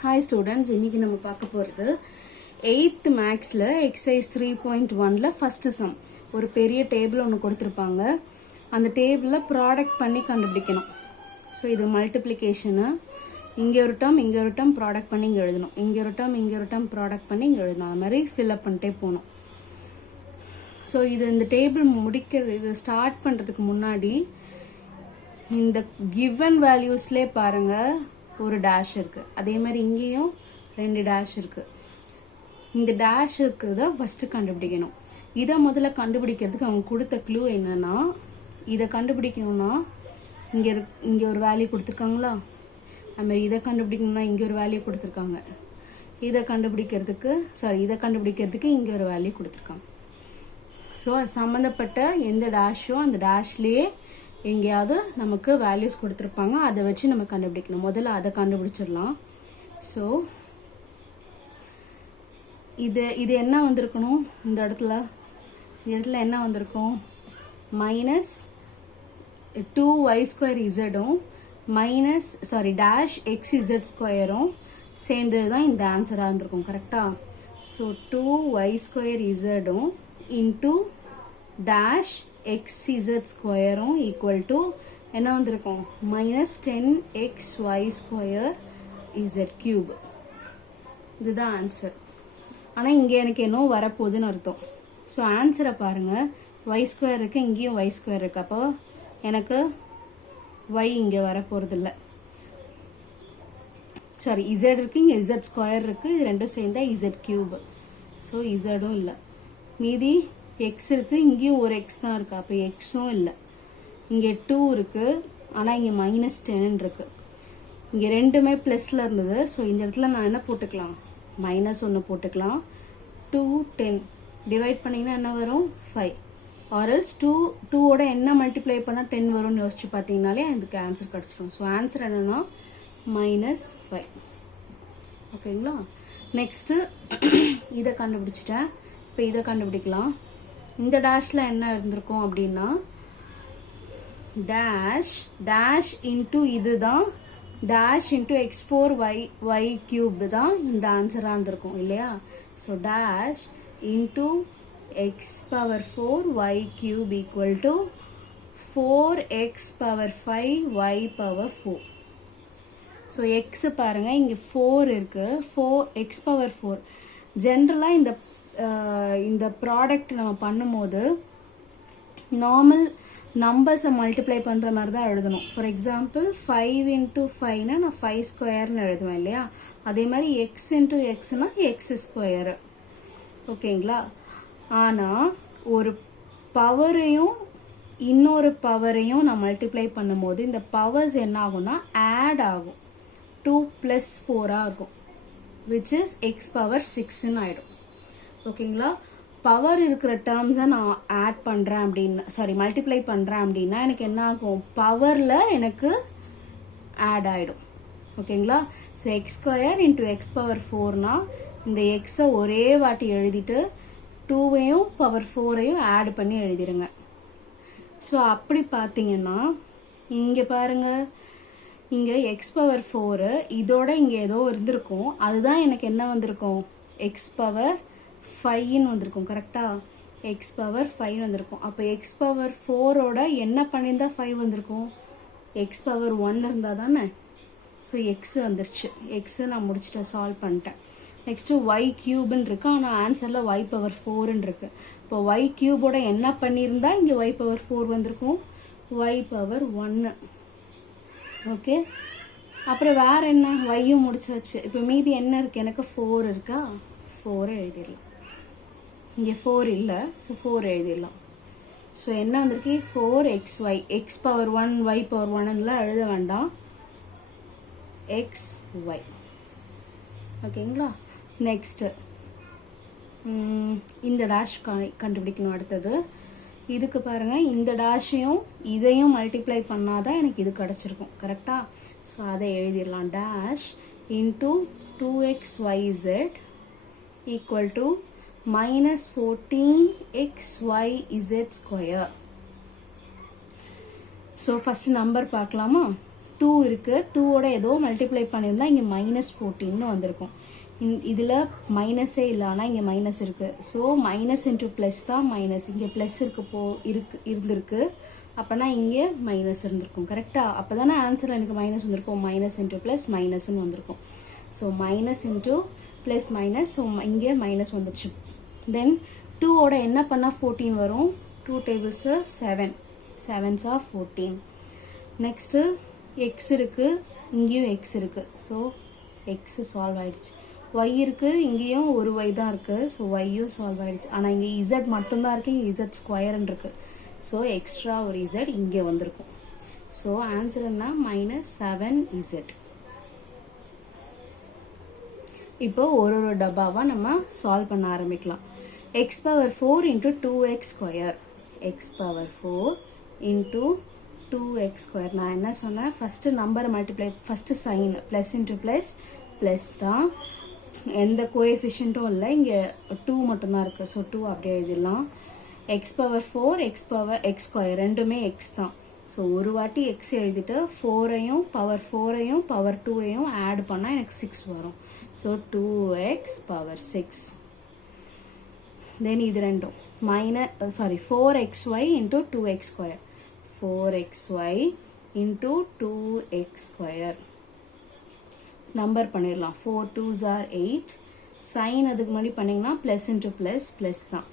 Hi students, இன்னைக்கு நம்ம பார்க்க போறது 8th மேக்ஸ்ல எக்ஸசைஸ் 3.1ல ஃபர்ஸ்ட் சம். ஒரு பெரிய டேபிள் ஒன்று கொடுத்திருப்பாங்க. அந்த டேபிள்ல ப்ராடக்ட் பண்ணி கண்டுபிடிக்கணும். ஸோ இது மல்டிப்ளிகேஷனு. இங்கே ஒரு டேர்ம் ப்ராடக்ட் பண்ணி இங்கே எழுதணும். இங்கே ஒரு டேர்ம் ப்ராடக்ட் பண்ணி இங்கே எழுதணும். அது மாதிரி ஃபில்அப் பண்ணிட்டே போகணும். ஸோ இந்த டேபிள் இது ஸ்டார்ட் பண்ணுறதுக்கு முன்னாடி இந்த கிவன் வேல்யூஸ்லேயே பாருங்க ஒரு டேஷ் இருக்கு. அதே மாதிரி இங்கேயும் 2 டேஷ் இருக்கு. இந்த டேஷ் இருக்கிறத ஃபர்ஸ்ட் கண்டுபிடிக்கணும். இதை முதல்ல கண்டுபிடிக்கிறதுக்கு அவங்க கொடுத்த க்ளூ என்னன்னா, இதை கண்டுபிடிக்கணும்னா இங்க ஒரு வேல்யூ கொடுத்துருக்காங்களா, அது மாதிரி இதை கண்டுபிடிக்கணும்னா இங்க ஒரு வேல்யூ கொடுத்துருக்காங்க. இதை கண்டுபிடிக்கிறதுக்கு இங்க ஒரு வேல்யூ கொடுத்துருக்காங்க. ஸோ அது சம்மந்தப்பட்ட எந்த டேஷோ அந்த டேஷ்லேயே எங்கேயாவது நமக்கு வேல்யூஸ் கொடுத்துருப்பாங்க. அதை வச்சு நம்ம கண்டுபிடிக்கணும். முதல்ல அதை கண்டுபிடிச்சிடலாம். ஸோ இது என்ன வந்திருக்கணும், இந்த இடத்துல என்ன வந்திருக்கும், மைனஸ் 2y2z டேஷ் xz2 சேர்ந்தது தான் இந்த ஆன்சராக இருந்திருக்கும். கரெக்டா? So 2y2z into dash xz2 equal to என்ன வந்திருக்கும், மைனஸ் 10xy2 z3. இதுதான் ஆன்சர். ஆனால் இங்கே எனக்கு என்ன வரப்போகுதுன்னு அர்த்தம். ஸோ ஆன்சரை பாருங்க, y2 இருக்கு, இங்கேயும் y2 இருக்கு. அப்போ எனக்கு y இங்கே வரப்போறதில்லை. சாரி, z இருக்கு, இங்கே z2 இருக்கு, இது ரெண்டும் சேர்ந்தா z3. ஸோ zடும் இல்லை. மீதி x இருக்கு, இங்கேயும் ஒரு x தான் இருக்கு. அப்போ xம் இல்லை. இங்கே 2 இருக்கு, ஆனால் இங்கே மைனஸ் 10 இருக்கு. இங்கே ரெண்டுமே ப்ளஸ்ல இருந்தது. ஸோ இந்த இடத்துல நான் என்ன போட்டுக்கலாம், -1 போட்டுக்கலாம். 2 10 டிவைட் பண்ணிங்கன்னா என்ன வரும், 5. ஆர்எல்ஸ் 2ஓட என்ன மல்டிப்ளை பண்ணால் 10 வரும்னு யோசிச்சு பார்த்தீங்கனாலே அதுக்கு ஆன்சர் கிடச்சிடும். ஸோ ஆன்சர் என்னன்னா -5. ஓகேங்களா? நெக்ஸ்ட்டு இதை கண்டுபிடிச்சிட்டேன். இப்போ இதை கண்டுபிடிக்கலாம். இந்த டேஷ்ல என்ன இருந்திருக்கும் அப்படின்னா, டேஷ் இன்டூ இதுதான் டேஷ் இன்டூ x4y3 தான் இந்த ஆன்சரா இருந்திருக்கும் இல்லையா? So dash into x⁴y3 equal to 4x⁵y⁴. So X பாருங்க, இங்க 4 இருக்கு. x⁴. ஜென்ரலா இந்த ப்ராடக்ட் நம்ம பண்ணும்போது நார்மல் நம்பர்ஸை மல்டிப்ளை பண்ணுற மாதிரி தான் எழுதணும். ஃபார் எக்ஸாம்பிள் 5 × 5னா நான் 5² எழுதுவேன் இல்லையா? அதே மாதிரி x × xனா x². ஓகேங்களா? ஆனால் ஒரு பவரையும் இன்னொரு பவரையும் நான் மல்டிப்ளை பண்ணும்போது இந்த பவர்ஸ் என்ன ஆகும்னா ஆட் ஆகும். 2 + 4 ஆகும், விச் இஸ் x⁴ ஆயிடும். ஓகேங்களா? பவர் இருக்கிற டேர்ம்ஸை நான் ஆட் பண்ணுறேன் அப்படின்னா, மல்டிப்ளை பண்ணுறேன் அப்படின்னா எனக்கு என்ன ஆகும், பவரில் எனக்கு ஆட் ஆகிடும். ஓகேங்களா? ஸோ x² × x⁴ இந்த எக்ஸை ஒரே வாட்டி எழுதிட்டு 2வையும் பவர் 4ஐயும் ஆட் பண்ணி எழுதிடுங்க. ஸோ அப்படி பார்த்தீங்கன்னா இங்கே பாருங்க, இங்கே x⁴ இதோட இங்கே ஏதோ இருந்திருக்கும். அதுதான் எனக்கு என்ன வந்திருக்கும், x⁵ வந்திருக்கும். கரெக்டா? x⁵ வந்திருக்கும். அப்போ x⁴ஓட என்ன பண்ணியிருந்தா 5 வந்திருக்கும், x⁴1 இருந்தா தானே. ஸோ எக்ஸ் வந்துருச்சு. எக்ஸ் நான் முடிச்சுட்டேன், சால்வ் பண்ணிட்டேன். நெக்ஸ்ட் y3 இருக்கு, ஆனால் ஆன்சர்ல y⁴ இருக்கு. இப்போ y3ஓட என்ன பண்ணியிருந்தா இங்கே y⁴ வந்திருக்கும், y⁴1. ஓகே, அப்புறம் வேற என்ன, yயும் முடிச்சாச்சு. இப்போ மீதி என்ன இருக்கு, எனக்கு 4 இருக்கா, 4 எழுதிடலாம். இங்கே 4 இல்லை, ஸோ 4 எழுதிடலாம். ஸோ என்ன வந்திருக்கு, 4xy, x⁴1 y⁴1 எழுத வேண்டாம், xy. ஓகேங்களா? நெக்ஸ்ட் இந்த டேஷ் கண்டுபிடிக்கணும். அடுத்தது இதுக்கு பாருங்க, இந்த டேஷையும் இதையும் மல்டிப்ளை பண்ணாதான் எனக்கு இது கிடைச்சிருக்கும். கரெக்டா? ஸோ அதை எழுதிடலாம். Dash into 2xyz equal to -14xyz². So first number பார்க்கலாமா? 2 இருக்குது, 2ஓட ஏதோ மல்டிப்ளை பண்ணியிருந்தா இங்கே -14 வந்திருக்கும். இதில் மைனஸே இல்லை, ஆனால் இங்கே மைனஸ் இருக்குது. ஸோ மைனஸ் இன்ட்டு ப்ளஸ் தான் மைனஸ். இங்கே ப்ளஸ் இருந்திருக்கு, அப்போனா இங்கே மைனஸ் இருந்திருக்கும். கரெக்டாக? அப்போ தானே ஆன்சர் எனக்கு மைனஸ் வந்திருக்கும். மைனஸ் இன்ட்டு ப்ளஸ் மைனஸ்ன்னு வந்திருக்கும். So minus into plus minus, so இங்கே மைனஸ் வந்துடுச்சு. தென் 2ஓட என்ன பண்ணால் 14 வரும்? 2 tables 7, 7s are 14. Next X இருக்குது, இங்கேயும் எக்ஸ் இருக்குது. ஸோ எக்ஸு சால்வ் ஆகிடுச்சு. ஒய் இருக்குது, இங்கேயும் ஒரு ஒய் தான் இருக்குது. ஸோ ஒய்யும் சால்வ் ஆகிடுச்சு. ஆனால் இங்கே இசட் மட்டும்தான் இருக்குது, இங்கே இசட் ஸ்கொயர்ன்னு இருக்குது. ஸோ எக்ஸ்ட்ரா ஒரு இசட் இங்கே வந்திருக்கும். ஸோ ஆன்சர் என்ன? -7z. இப்போ ஒரு டப்பாவாக நம்ம சால்வ் பண்ண ஆரம்பிக்கலாம். X power 4 into 2x square, x power 4 into 2x square. நான் என்ன சொன்னேன்? ஃபஸ்ட்டு நம்பரை multiply, first sign plus into plus plus தான், எந்த கோஎஃபிஷியன்ட்டும் இல்லை, இங்கே 2 மட்டும்தான் இருக்குது. ஸோ 2 அப்படியே எழுதிடலாம். எக்ஸ் பவர் 4 எக்ஸ் ஸ்கொயர் ரெண்டுமே எக்ஸ் தான். ஸோ ஒரு வாட்டி எக்ஸ் எழுதிட்டு 4ஐயும் பவர் 4ஐயும் பவர் 2ஐயும் ஆட் பண்ணால் எனக்கு 6 வரும். So 2x power 6. தென் இது ரெண்டும் -4xy into 2x square, 4xy into 2x square. Number பண்ணிடலாம். 4 2s are 8. சைன் அதுக்கு முன்னாடி பண்ணிங்கன்னா ப்ளஸ் இன்ட்டு ப்ளஸ் ப்ளஸ் தான்.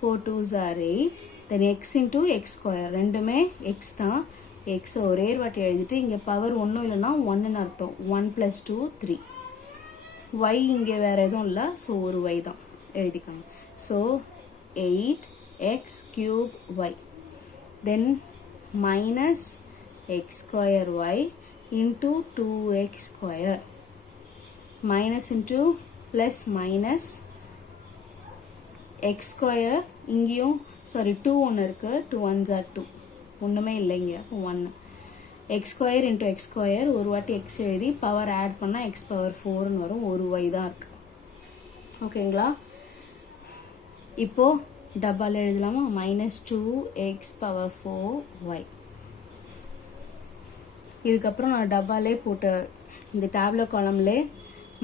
4 2s are 8. Then X into X square ரெண்டுமே எக்ஸ் தான். எக்ஸை ஒரே வாட்டி எழுதிட்டு இங்கே பவர் ஒன்றும் இல்லைன்னா 1ன்னு அர்த்தம். 1 + 2 3. ஒய் இங்கே வேறு எதுவும் இல்லை, ஸோ ஒரு ஒய் தான் எழுதிக்காங்க. So 8x³ then minus x square y into 2x square. Minus into plus minus x square, இங்கேயும் 2 ஒன்று இருக்குது, 2 1s are 2, ஒன்றுமே இல்லைங்க 1. X square into X square ஒரு வாட்டி எக்ஸ் எழுதி பவர் ஆட் பண்ணால் எக்ஸ் பவர் 4ன்னு வரும். ஒரு ஒய் தான் இருக்குது. ஓகேங்களா? இப்போது டப்பாவில் எழுதலாமா? -2x power 4y. இதுக்கப்புறம் நான் டப்பாலே போட்டு இந்த டேப்லெட் காலம்லே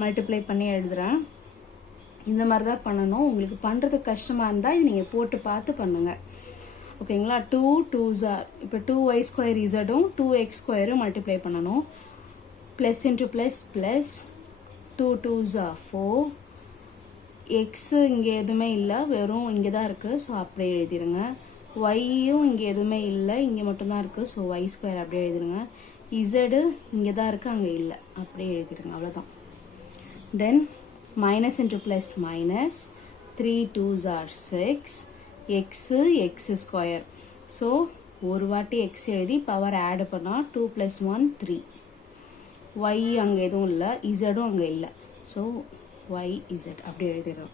மல்டிப்ளை பண்ணி எழுதுகிறேன். இந்த மாதிரி தான் பண்ணணும். உங்களுக்கு பண்ணுறதுக்கு கஷ்டமாக இருந்தால் இது நீங்கள் போட்டு பார்த்து பண்ணுங்கள். ஓகேங்களா? 2 2s are, இப்போ 2y ஸ்கொயர் இசடும் 2x ஸ்கொயரும் மல்டிப்ளை பண்ணணும். Plus into plus plus 2 2s are 4. X இங்கே எதுவுமே இல்லை, வெறும் இங்கே தான் இருக்குது. ஸோ அப்படியே எழுதிடுங்க. ஒய்யும் இங்கே எதுவுமே இல்லை, இங்கே மட்டும்தான் இருக்குது. ஸோ ஒய் ஸ்கொயர் அப்படியே எழுதிடுங்க. இசடு இங்கே தான் இருக்குது, அங்கே இல்லை, அப்படியே எழுதிடுங்க. அவ்வளோதான். தென் minus into plus minus 3 2s are 6. X X square. So ஒரு வாட்டி எக்ஸ் எழுதி பவர் ஆட் பண்ணால் 2 + 1 3. ஒய் அங்கே எதுவும் இல்லை, இசடும் அங்கே இல்லை. ஸோ ஒய் இசட் அப்படி எழுதிடுறோம்.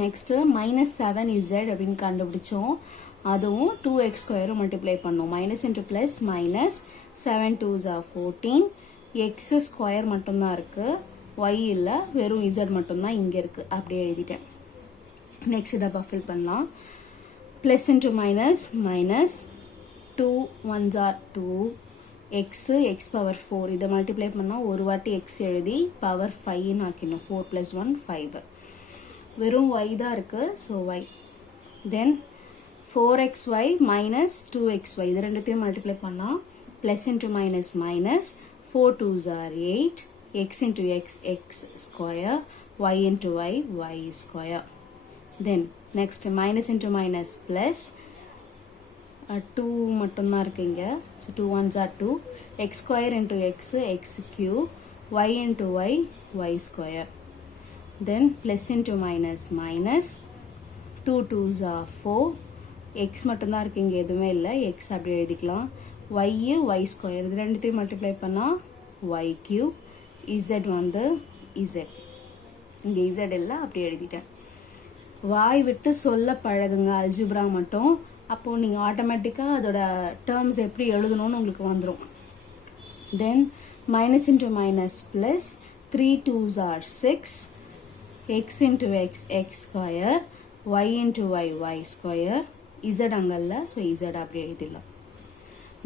நெக்ஸ்ட்டு -7z அப்படின்னு கண்டுபிடிச்சோம். அதுவும் 2x ஸ்கொயரும் மல்டிப்ளை பண்ணோம். Minus into plus minus 7 2s are 14. X square மட்டும்தான் இருக்குது, ஒய் இல்லை, வெறும் இசட் மட்டும்தான் இங்கே இருக்குது. அப்படியே எழுதிட்டேன். நெக்ஸ்ட் டப்பா ஃபில் பண்ணலாம். Plus into minus minus 2 1s are 2. X X power 4 இதை மல்டிப்ளை பண்ணால் ஒரு வாட்டி எக்ஸ் எழுதி பவர் 5ன்னு ஆக்கிடணும். 4 + 1 5. வெறும் ஒய் தான் இருக்குது. So Y. தென் 4xy மைனஸ் 2xy இது ரெண்டுத்தையும் மல்டிப்ளை பண்ணால் plus into minus minus 4 2s are 8. x into x x square, y into y y square. Then next minus into minus plus 2 மட்டும்தான் இருக்குங்க. So 2 1s are 2. x square into x x cube, y into y y square. Then plus into minus minus 2 2s are 4. x மட்டும்தான் இருக்குங்க, எதுவுமே இல்லை. x அப்படியே எழுதிக்கலாம். y y square இது ரெண்டுத்தையும் மல்டிப்ளை பண்ணால் y cube. z வந்து z, இங்கே z இல்லை, அப்படி எழுதிட்டேன். வாய் விட்டு சொல்ல பழகுங்க அல்ஜிப்ரா மட்டும். அப்போது நீங்கள் ஆட்டோமேட்டிக்காக அதோட டேர்ம்ஸ் எப்படி எழுதணும்னு உங்களுக்கு வந்துடும். Then minus into minus plus 3 2s are 6. x into x x square, y into y y square. z அங்கல்ல, ஸோ z அப்படி எழுதிடலாம்.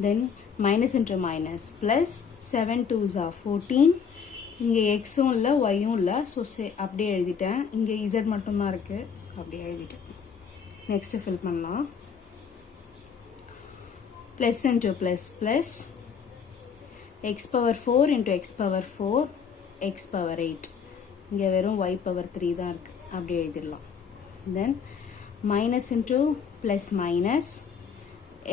தென் minus into minus plus 7 2s are 14. இங்கே எக்ஸும் இல்லை ஒய்யும் இல்லை. ஸோ அப்படியே எழுதிட்டேன். இங்கே இசட் மட்டும்தான் இருக்குது. ஸோ அப்படியே எழுதிட்டேன். நெக்ஸ்ட்டு ஃபில் பண்ணலாம். Plus into plus plus X power 4 into x power 4 x power 8. இங்கே வெறும் ஒய் பவர் 3 தான் இருக்குது. அப்படியே எழுதிடலாம். தென் minus into plus minus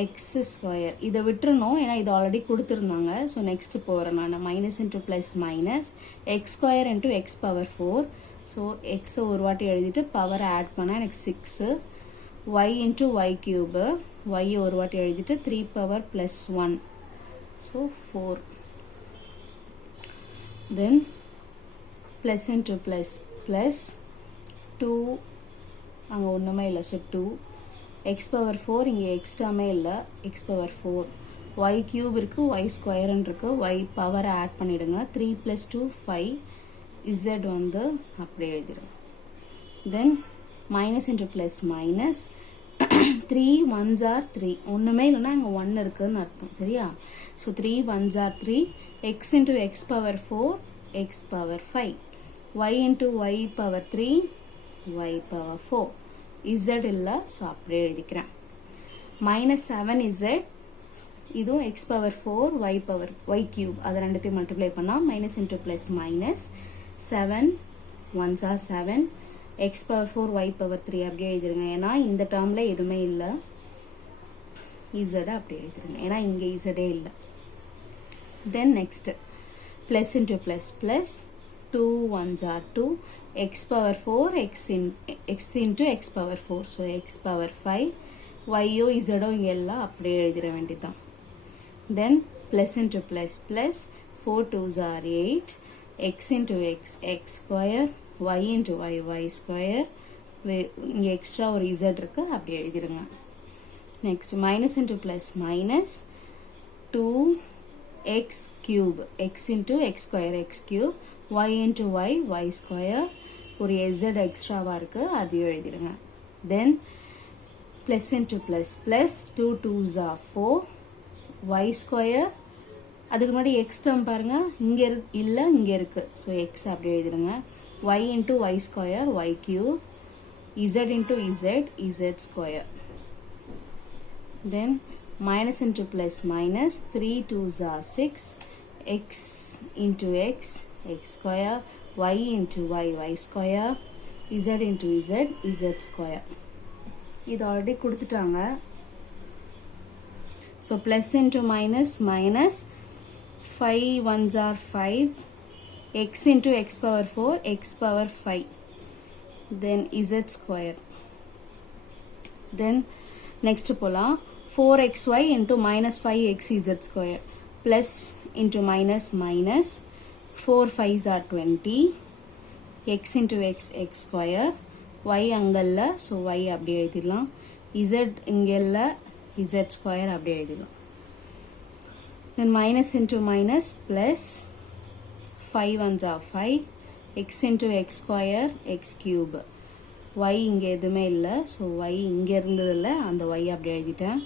x square. இதை விட்டுருணும், ஏன்னா இது ஆல்ரெடி கொடுத்துருந்தாங்க. ஸோ நெக்ஸ்ட்டு போகிறேன் நான். Minus into plus minus x square into x power 4. So எக்ஸை ஒரு வாட்டி எழுதிட்டு பவரை ஆட் பண்ணால் எனக்கு 6. Y into y cube. ஒய்யை ஒரு வாட்டி எழுதிட்டு 3 power plus 1. So 4. Then plus into plus plus 2. அங்கே ஒன்றுமே இல்லை. So 2 x power 4. இங்கே எக்ஸ் டேர்மே இல்லை. X power 4. ஒய் க்யூப் இருக்குது, ஒய் ஸ்கொயர்னு இருக்குது. ஒய் பவரை ஆட் பண்ணிவிடுங்க. 3 + 2 5. இசட் வந்து அப்படியே எழுதிடும். Then minus into plus minus 3 1s are 3. ஒன்றுமே இல்லைன்னா இங்கே 1 இருக்குதுன்னு அர்த்தம். சரியா? So 3 1s are 3. X into x power 4 x power 5. Y into y power 3 y power 4. Z இல்லை. ஸோ அப்படியே எழுதிக்கிறேன். Minus 7 z. இதுவும் x power 4 y power y cube. அதை ரெண்டுத்தையும் மல்டிப்ளை பண்ணால் minus into plus minus 7 1s are 7 x power 4 y power 3 அப்படியே எழுதிருங்க. ஏன்னா இந்த டேர்மில் எதுவுமே இல்லை. இசடை அப்படியே எழுதிருங்க, ஏன்னா இங்கே இசடே இல்லை. Then next plus into plus plus 2 1s are 2 x power 4 x into x power 4. So x power 5. y-ஓ z-ஓ இங்கே எல்லாம் அப்படியே எழுதிட வேண்டியதுதான். Then plus into plus plus 4 2s are 8. x into x x square. y into y y square. இங்கே extra ஒரு z இருக்கு, அப்படியே எழுதிடுங்க. Next minus into plus minus 2x cube. x into x square x cube. y into y y square. ஒரு z எக்ஸ்ட்ராவாக இருக்குது, அதையும் எழுதிடுங்க. Then plus into plus plus 2 2s are 4 y square. அதுக்கு முன்னாடி எக்ஸ் டேர்ம் பாருங்கள், இங்கே இல்லை இங்கே இருக்குது. ஸோ எக்ஸ் அப்படியே எழுதிடுங்க. y into y square y cube. z into z square. Then minus into plus minus 3 2s are 6 x into x square. y into y square. z into z square. இது already கொடுத்துட்டாங்க. So plus into minus minus 5 1s are 5 x into x power 4 x power 5. Then z square. Then next போலாம். 4xy into minus 5xz square. Plus into minus minus 4 5s are 20 x into x square. y அங்கல்ல, so y அப்படியே எழுதிடலாம். z இங்கல்ல, z square அப்படியே எழுதிடலாம். then minus into minus plus 5 1s are 5 x into x square x cube. y இங்கே எதுவுமே இல்லை, so y இங்கே இருந்ததில்ல, அந்த y அப்படியே எழுதிட்டேன்.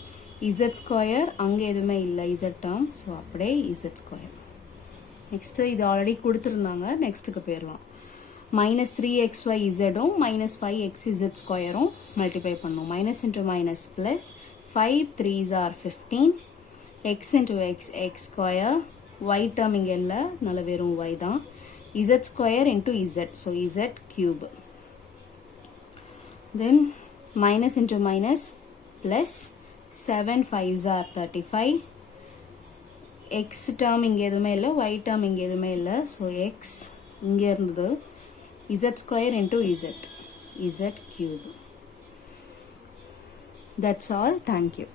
z ஸ்கொயர் அங்கே எதுவுமே இல்லை z டேர்ம், ஸோ அப்படியே z ஸ்கொயர். நெக்ஸ்ட்டு இது ஆல்ரெடி கொடுத்துருந்தாங்க. நெக்ஸ்ட்டுக்கு போயிடலாம். மைனஸ் 3xy z-ம் மைனஸ் 5xz ஸ்கொயரும் மல்டிப்ளை பண்ணும். Minus into minus plus 5 3s are 15 x into x square. y term இங்கே இல்லை, நல்ல வெறும் y தான். z square into z, so z cube. Then minus into minus plus 7 5s are 35 x term இங்கே எதுவுமே இல்லை, y டேர்ம் இங்கே எதுவுமே இல்லை, ஸோ x இங்கே இருந்தது. z square into z cube. That's all. Thank you.